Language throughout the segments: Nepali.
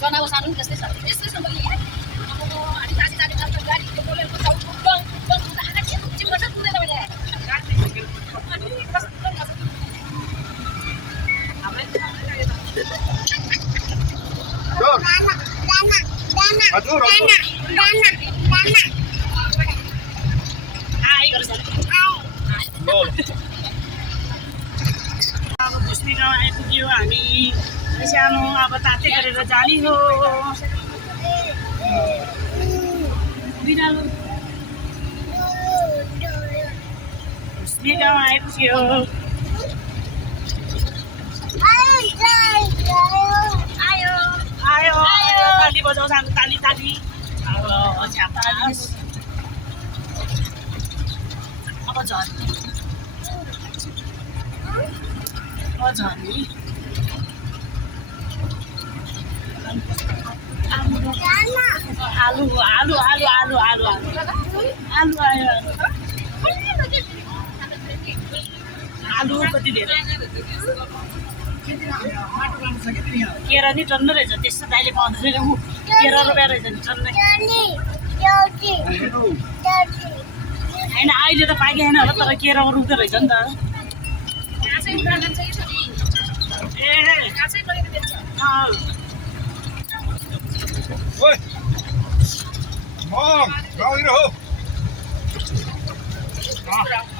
जनावर सानो त्यस्तै छ त्यस्तै छ मैले अब अनि तासी जाने खालको गाडी बोलेर को जाउ बङ बङ आगा के चिम गर्छ कुदेर मैले अनि कस्तो मजा अब बुस्नी गाउँ आइपुग्यो हामी सानो अब ताते गरेर जाने हो बुस्नी गाउँ आइपुग्यो आयो आयो ताली बजाउँछ हामी ताली ताली अब झर्ने अब झर्ने आलु आलु आलु आलु आलु आलु आयो आलु कति धेरै केरा नि टन्न रहेछ त्यस्तो दाइले पाउँदैन ऊ केरा रुपियाँ रहेछ नि टन्नै होइन अहिले त पाइँदैन होला तर केरामा रुप्दो रहेछ नि त ए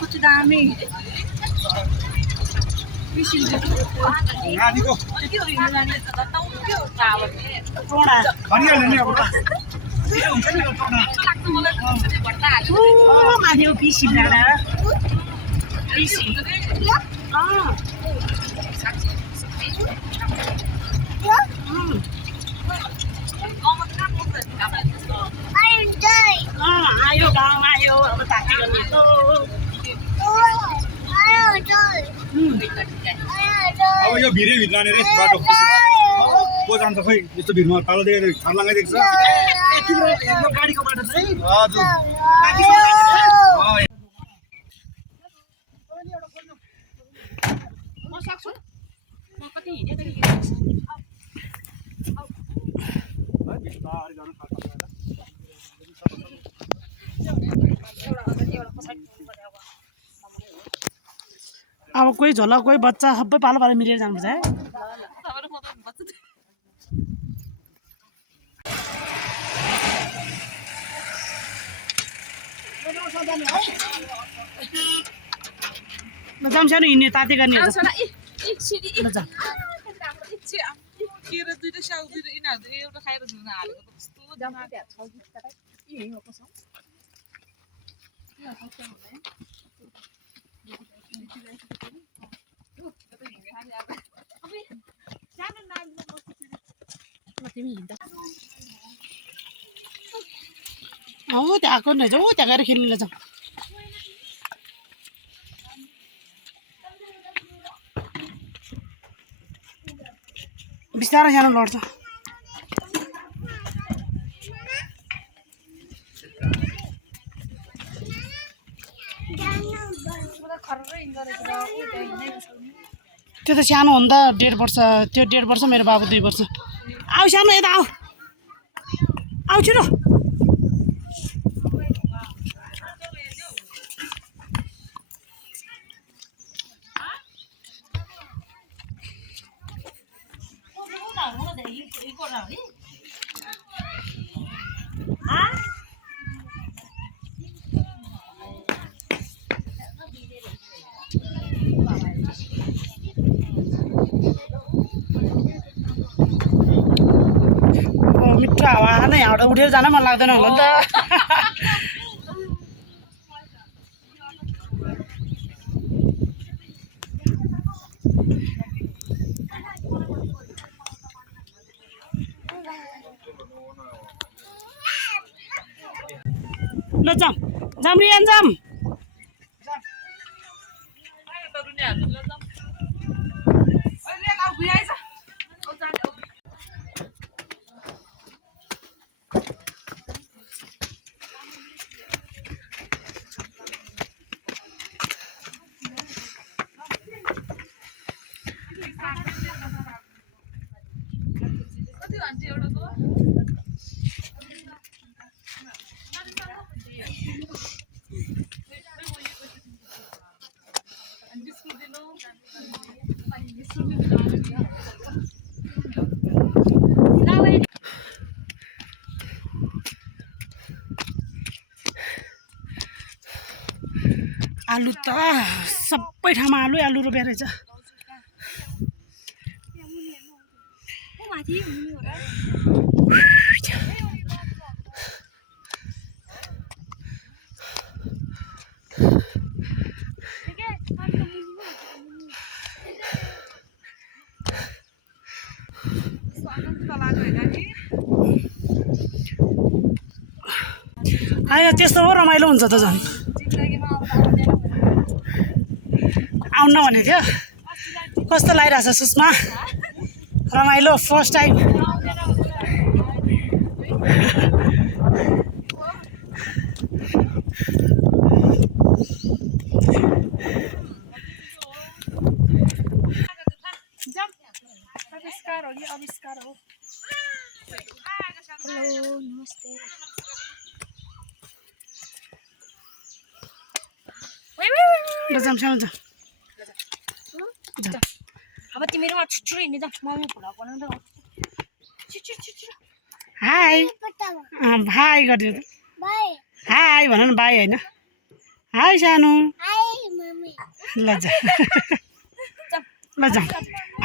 कति दामी माथि पिसी डाँडा पिसी आयो गाउँमा आयो अब ताती गर्ने अब यो भिडै भित्र लाने रे बाटो को जान्छ खै यस्तो भिडमा पालो देखेर छर्लाङ्गै देख्छ गाडीको बाटो चाहिँ हजुर अब कोही झोला कोही बच्चा सबै पालो पालो मिलेर जानुपर्छ है जाम सानो हिँड्ने ताते गर्ने त्यहाँ आएको रहेछ त्यहाँ गएर खेल्नु रहेछ बिस्तारै सानो लड्छ त्यो त सानो हो नि त 1.5 वर्ष त्यो 1.5 वर्ष मेरो बाबु 2 वर्ष आऊ सानो यता आऊ आऊ छिटो मिठो हावा नै यहाँबाट उठेर जान मन लाग्दैन होला नि त ल जाम जाम रियान जाम कति घन्टा एउटा आलु त सबै ठाउँमा आलु रोपेर रहेछ। आयो त्यस्तो हो रमाइलो हुन्छ त झन्। आउन भनेको थियो कस्तो लागिरहेछ सुषमा रमाइलो फर्स्ट टाइम आविष्कार हो। हेलो नमस्ते। जाम अब तिमीहरुमा छुच्चुरो हिँड्ने त मम्मी भुला बनाउन त हाई हाई गरिदियो त हाई भन न बाई होइन हाई सानो ल जा ल जाउँ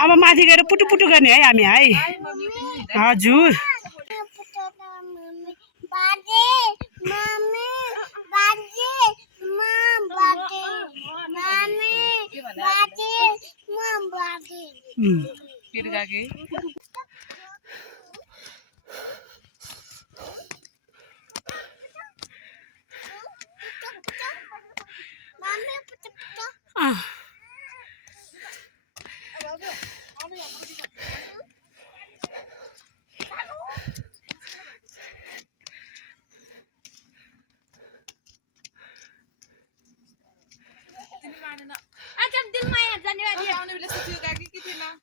अब माथि गएर पुटु पुटु गर्ने है हामी है हजुर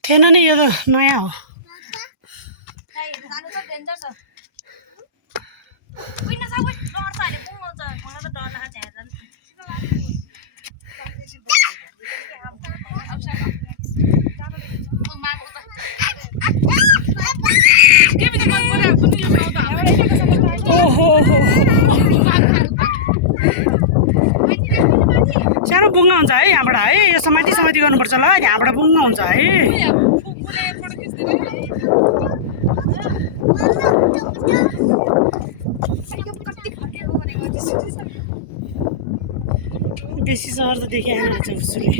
थिएन नि यो त नयाँ हो सानो बुङ्गा हुन्छ है यहाँबाट है यो समाति समाति गर्नुपर्छ ल यहाँबाट बुङ्गा हुन्छ है बेसी सहर त देखिआएन रहेछ उसले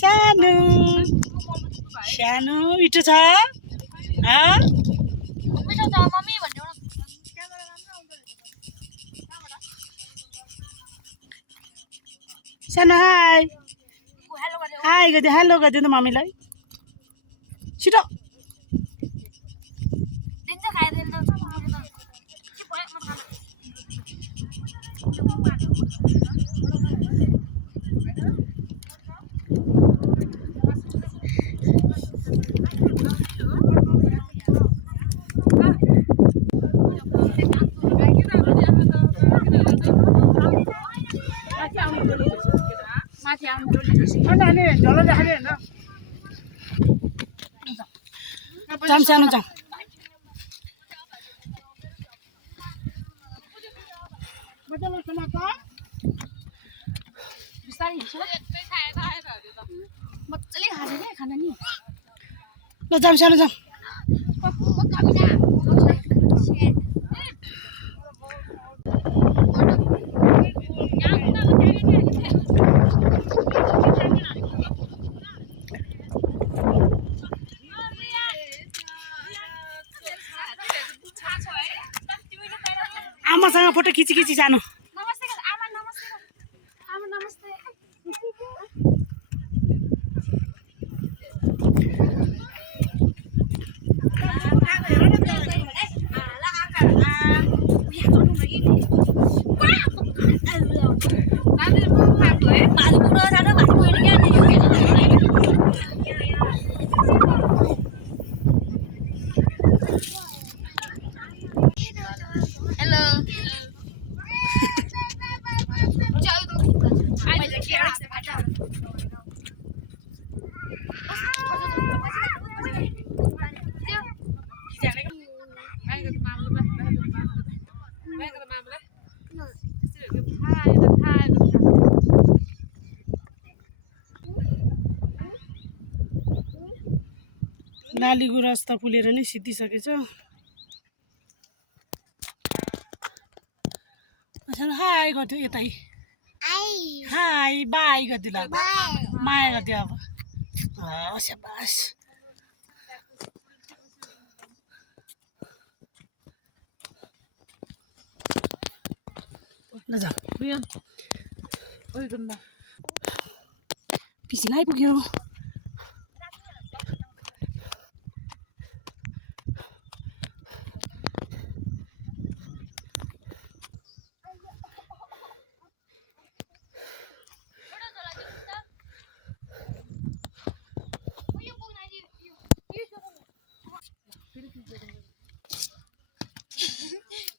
सानो सानो इटो छ सानो हाई हाई गरिदियो हेलो गरिदिनु त मम्मीलाई छिटो जाम सानो जाम ल जाम सानो जाम आमासँग फोटो खिची खिची जानु लाली गुराँस त फुलेर नै सिद्धिसकेछ। हाई गर्थ्यो यतै हाई बाई गर्थ्यो ल माया गर्थ्यो अब स्याबास ल जा पिसिन आइपुग्यो।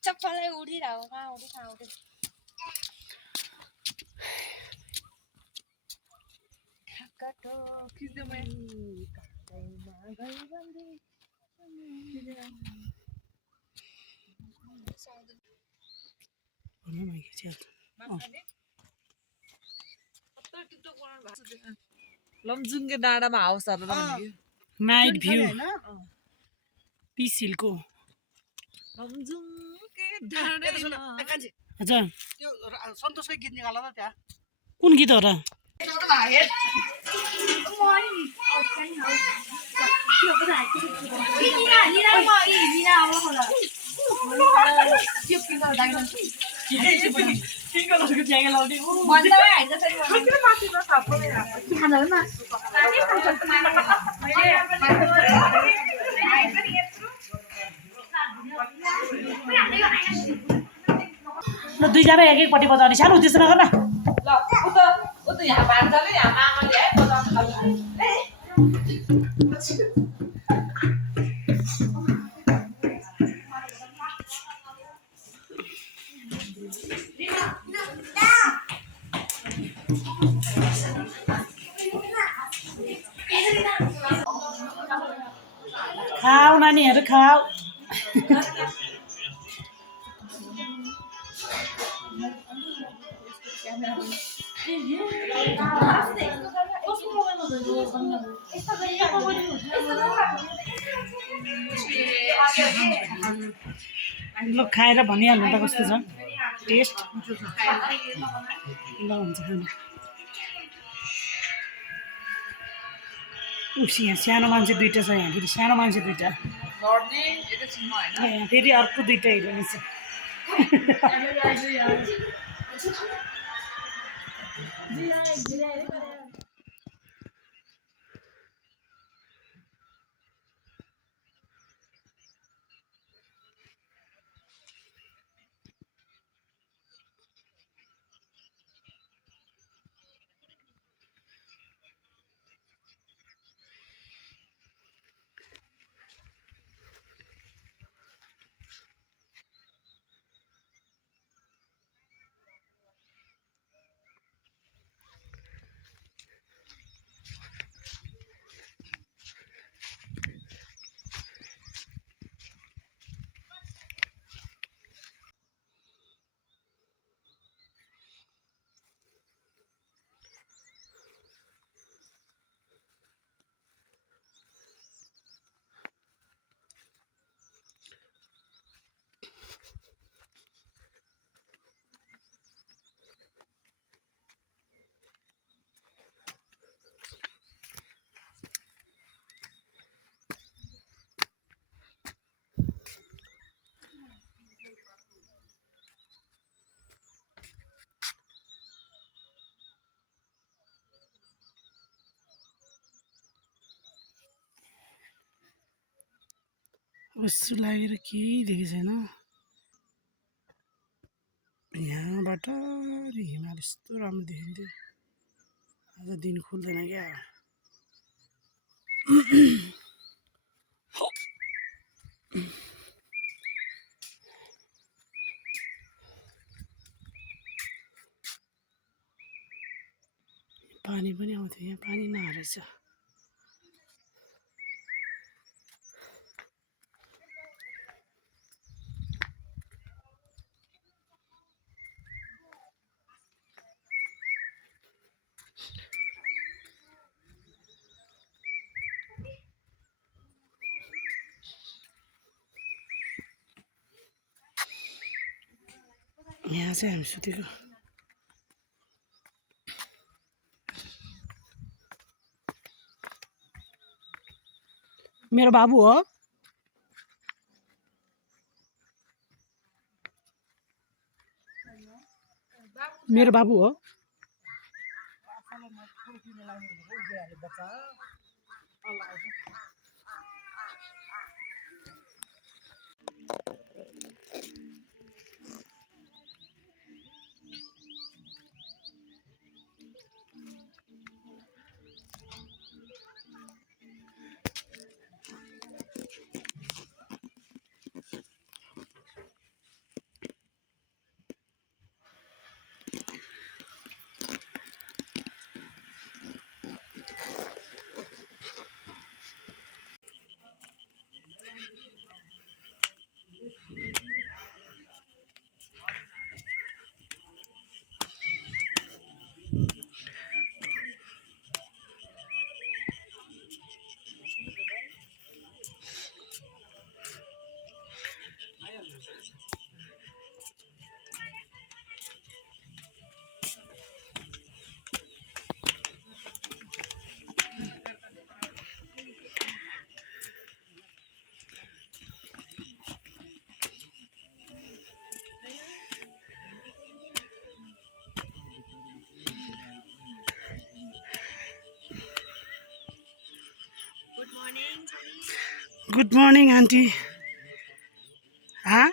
चप्पलै उडिरहेको कहाँ उठि लमजुङके डाँडामा हाउसहरू नाइट भ्यू पिस हिलको लमजुङके डाँडामा हजुर त्यो सन्तोषकै गीत निकाल त त्यहाँ कुन गीत हो र ल दुईजना एक एकपट्टि बजाउने सानो त्यसो नगर न यहाँ भान्साले यहाँ मामाले है बजाउनु खाऊ नानीहरू खाऊ ल खाएर भनिहाल्नु त कस्तो छ टेस्ट ल हुन्छ खानु उसी यहाँ सानो मान्छे दुइटा छ यहाँ फेरि सानो मान्छे दुइटा यहाँ फेरि अर्को दुइटा हेर्नु छ कस्तो लागेर केही देखेको छैन यहाँबाट हिमाल यस्तो राम्रो देखिन्थ्यो आज दिन खुल्दैन क्या पानी पनि आउँथ्यो यहाँ पानी नरहेछ यहाँ चाहिँ हामी सुतेको मेरो बाबु हो मेरो बाबु हो गुड मर्निङ आन्टी हाँ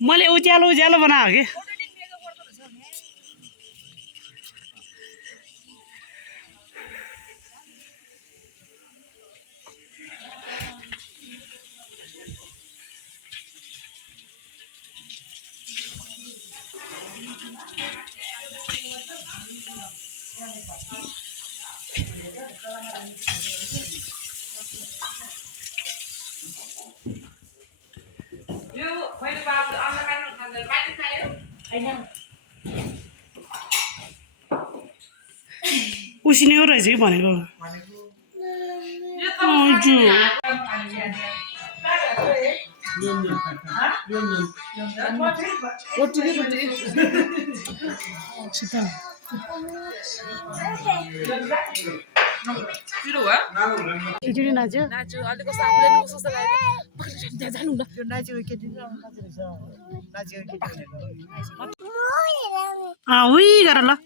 मैले उज्यालो उज्यालो बनाएको कि उसिने हो रहेछ कि भनेको खिचडी नाच्यो उही गर ल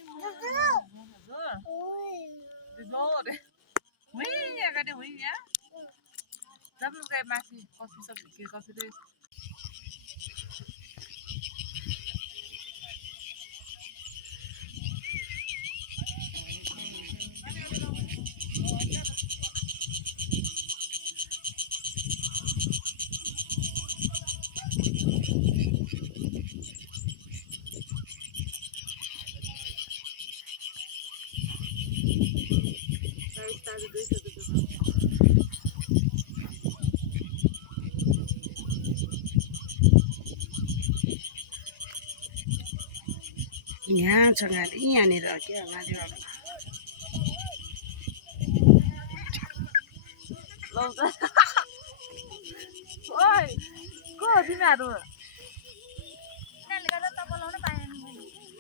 यहाँ छ गाडी यहाँनिर क्या गाडीबाट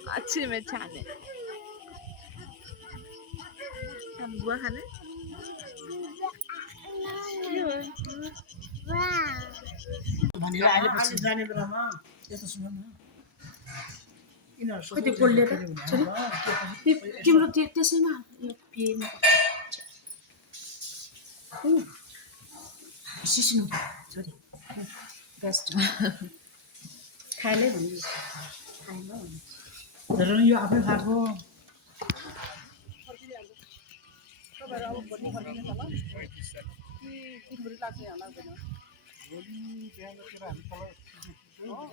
अच्छी में छाने हम बुआ खाने भनेर अहिले पछि जाने बेलामा यस्तो सुन न कति बोल्यो त तिम्रो त्यसैमा यो पेमा सिस्नु सरी बेस्ट खाइलै भन्नु खाइलो तर यो आफै खाएको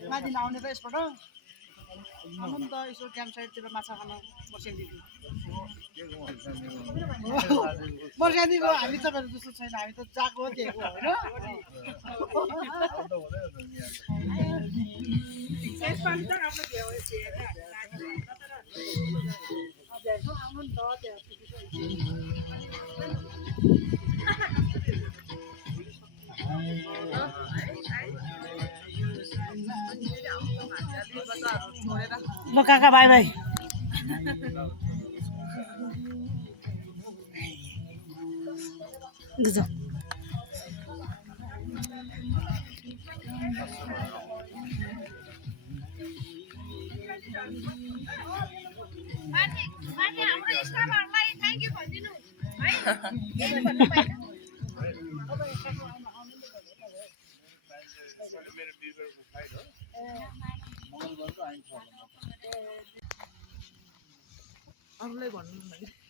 माथि आउने त यसबाट आउनु नि त यसो क्याम्प साइडतिर माछा खान मर्स्याङदेखि मर्स्याङदेखिको हामी तपाईँहरू जस्तो छैन हामी त जाएको हो दिएको होइन आउनु नि ल काका बाई बाई जाऊ माथि हाम्रो स्टाफहरूलाई थ्याङ्क यू भनिदिनु है केही भन्नु भएन अरूलाई भन्नु